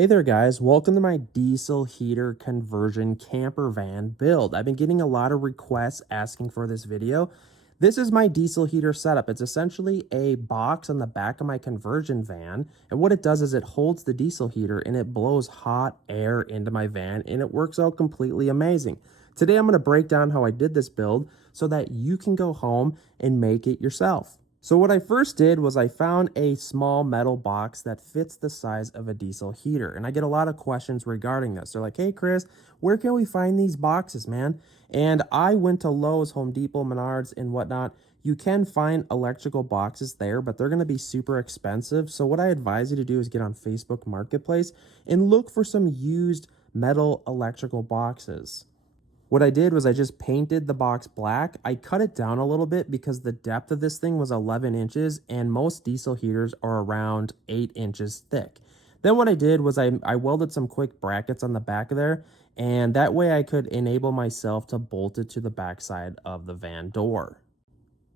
Hey there guys, welcome to my diesel heater conversion camper van build. I've been getting a lot of requests asking for this video. This is my diesel heater setup. It's essentially a box on the back of my conversion van, and what it does is it holds the diesel heater and it blows hot air into my van, and it works out completely amazing. Today I'm going to break down how I did this build so that you can go home and make it yourself. So what I first did was I found a small metal box that fits the size of a diesel heater. And I get a lot of questions regarding this. They're like, hey, Chris, where can we find these boxes, man? And I went to Lowe's, Home Depot, Menards, and whatnot. You can find electrical boxes there, but they're going to be super expensive. So what I advise you to do is get on Facebook Marketplace and look for some used metal electrical boxes. What I did was I just painted the box black. I cut it down a little bit because the depth of this thing was 11 inches and most diesel heaters are around 8 inches thick. Then what I did was I welded some quick brackets on the back of there, and that way I could enable myself to bolt it to the backside of the van door.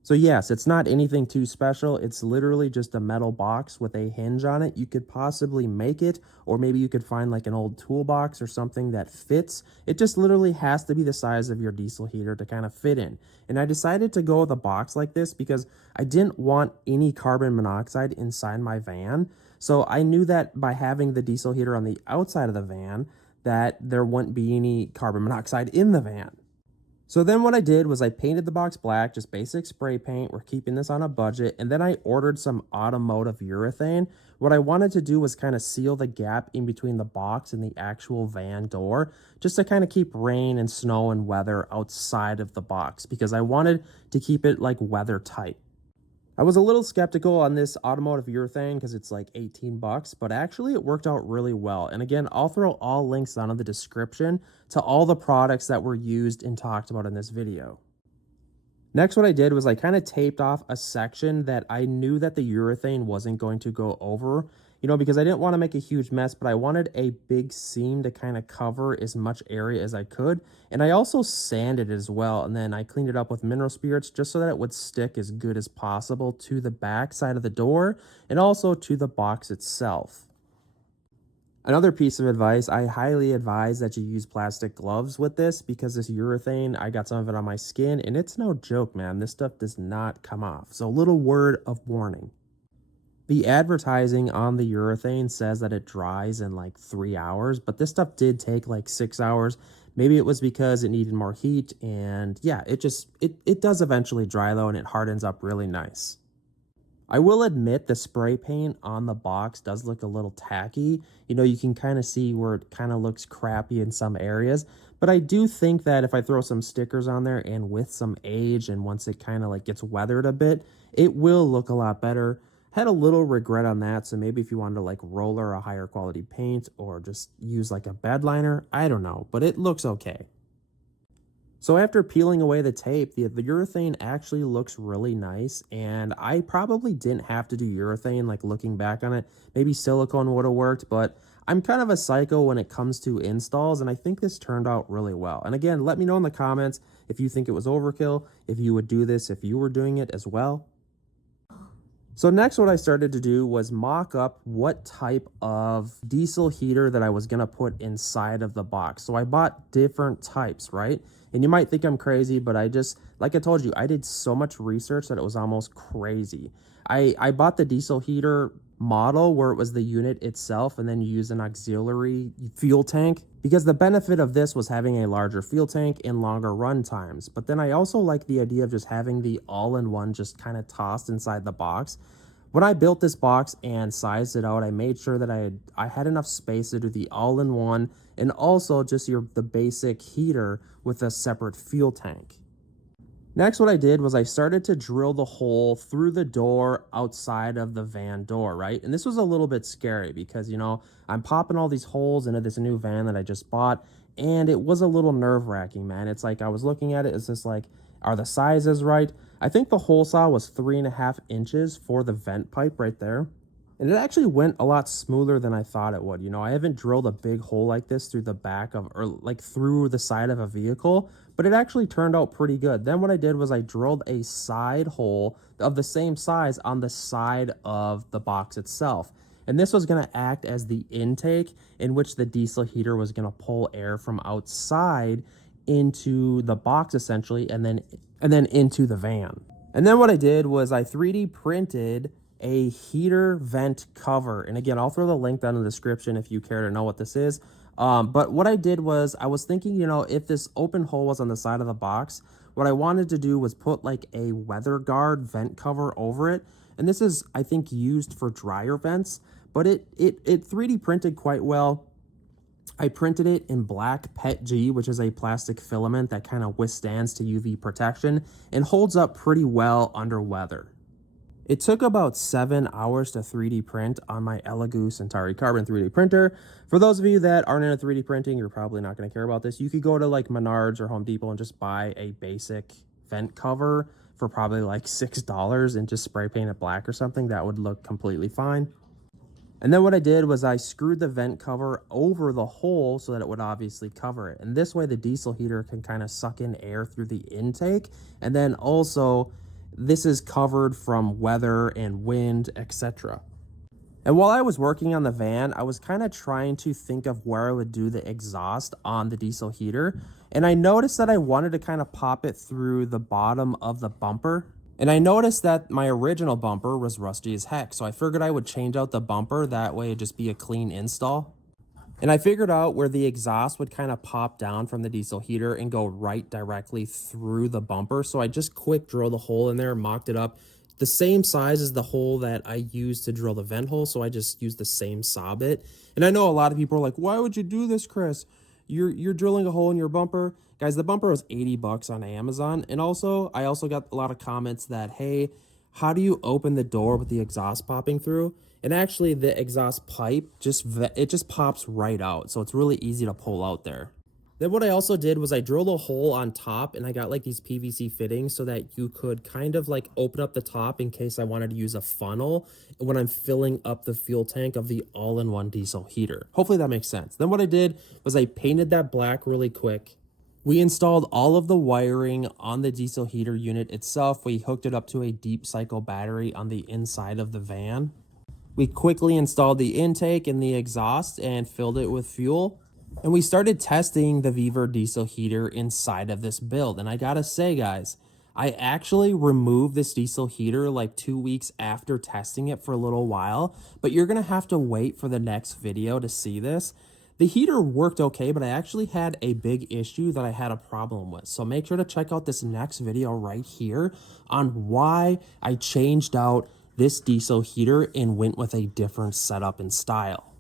So yes, it's not anything too special. It's literally just a metal box with a hinge on it. You could possibly make it, or maybe you could find like an old toolbox or something that fits. It just literally has to be the size of your diesel heater to kind of fit in. And I decided to go with a box like this because I didn't want any carbon monoxide inside my van. So I knew that by having the diesel heater on the outside of the van, that there wouldn't be any carbon monoxide in the van. So then what I did was I painted the box black, just basic spray paint. We're keeping this on a budget. And then I ordered some automotive urethane. What I wanted to do was kind of seal the gap in between the box and the actual van door, just to kind of keep rain and snow and weather outside of the box, because I wanted to keep it like weather tight. I was a little skeptical on this automotive urethane because it's like 18 bucks, but actually it worked out really well. And again, I'll throw all links down in the description to all the products that were used and talked about in this video. Next, what I did was I kind of taped off a section that I knew that the urethane wasn't going to go over, because I didn't want to make a huge mess, but I wanted a big seam to kind of cover as much area as I could. And I also sanded it as well. And then I cleaned it up with mineral spirits just so that it would stick as good as possible to the back side of the door and also to the box itself. Another piece of advice, I highly advise that you use plastic gloves with this, because this urethane, I got some of it on my skin and it's no joke, man. This stuff does not come off. So little word of warning. The advertising on the urethane says that it dries in like 3 hours, but this stuff did take like 6 hours. Maybe it was because it needed more heat, and yeah, it does eventually dry though, and it hardens up really nice. I will admit the spray paint on the box does look a little tacky. You can kind of see where it kind of looks crappy in some areas. But I do think that if I throw some stickers on there and with some age, and once it kind of like gets weathered a bit, it will look a lot better. Had a little regret on that. So maybe if you wanted to like roller a higher quality paint or just use like a bed liner, I don't know, but it looks okay. So after peeling away the tape, the urethane actually looks really nice, and I probably didn't have to do urethane, like looking back on it. Maybe silicone would have worked, but I'm kind of a psycho when it comes to installs, and I think this turned out really well. And again, let me know in the comments if you think it was overkill, if you would do this if you were doing it as well. So next, what I started to do was mock up what type of diesel heater that I was going to put inside of the box. So I bought different types, right? And you might think I'm crazy, but like I told you, I did so much research that it was almost crazy. I bought the diesel heater model where it was the unit itself, and then you use an auxiliary fuel tank, because the benefit of this was having a larger fuel tank and longer run times. But then I also like the idea of just having the all-in-one just kind of tossed inside the box. When I built this box and sized it out, I made sure that I had enough space to do the all-in-one and also just the basic heater with a separate fuel tank. Next, what I did was I started to drill the hole through the door outside of the van door, right? And this was a little bit scary because, I'm popping all these holes into this new van that I just bought, and it was a little nerve-wracking, man. It's like I was looking at it, it's just like, are the sizes right? I think the hole saw was 3.5 inches for the vent pipe right there. And it actually went a lot smoother than I thought it would. I haven't drilled a big hole like this through the back of, or like through the side of a vehicle, but it actually turned out pretty good. Then what I did was I drilled a side hole of the same size on the side of the box itself. And this was going to act as the intake in which the diesel heater was going to pull air from outside into the box essentially, and then into the van. And then what I did was I 3D printed a heater vent cover. And again, I'll throw the link down in the description if you care to know what this is. But what I did was I was thinking, you know, if this open hole was on the side of the box, what I wanted to do was put like a weather guard vent cover over it. And this is, I think, used for dryer vents, but it 3D printed quite well. I printed it in black PETG, which is a plastic filament that kind of withstands to UV protection and holds up pretty well under weather. It took about 7 hours to 3D print on my Elegoo Centauri Carbon 3D printer. For those of you that aren't into 3D printing, you're probably not going to care about this. You could go to like Menards or Home Depot and just buy a basic vent cover for probably like $6 and just spray paint it black or something. That would look completely fine. And then what I did was I screwed the vent cover over the hole so that it would obviously cover it. And this way the diesel heater can kind of suck in air through the intake. And then also this is covered from weather and wind, etc. And while I was working on the van, I was kind of trying to think of where I would do the exhaust on the diesel heater. And I noticed that I wanted to kind of pop it through the bottom of the bumper. And I noticed that my original bumper was rusty as heck. So I figured I would change out the bumper. That way it'd just be a clean install. And I figured out where the exhaust would kind of pop down from the diesel heater and go right directly through the bumper. So I just quick drilled a hole in there, mocked it up. The same size as the hole that I used to drill the vent hole. So I just used the same saw bit. And I know a lot of people are like, why would you do this, Chris? You're drilling a hole in your bumper. Guys, the bumper was $80 on Amazon. And also, I also got a lot of comments that, hey, how do you open the door with the exhaust popping through? And actually the exhaust pipe just pops right out. So it's really easy to pull out there. Then what I also did was I drilled a hole on top and I got like these PVC fittings so that you could kind of like open up the top in case I wanted to use a funnel when I'm filling up the fuel tank of the all-in-one diesel heater. Hopefully that makes sense. Then what I did was I painted that black really quick. We installed all of the wiring on the diesel heater unit itself. We hooked it up to a deep cycle battery on the inside of the van. We quickly installed the intake and the exhaust and filled it with fuel. And we started testing the Vever diesel heater inside of this build. And I gotta say, guys, I actually removed this diesel heater like 2 weeks after testing it for a little while. But you're gonna have to wait for the next video to see this. The heater worked okay, but I actually had a big issue that I had a problem with. So make sure to check out this next video right here on why I changed out this diesel heater and went with a different setup and style.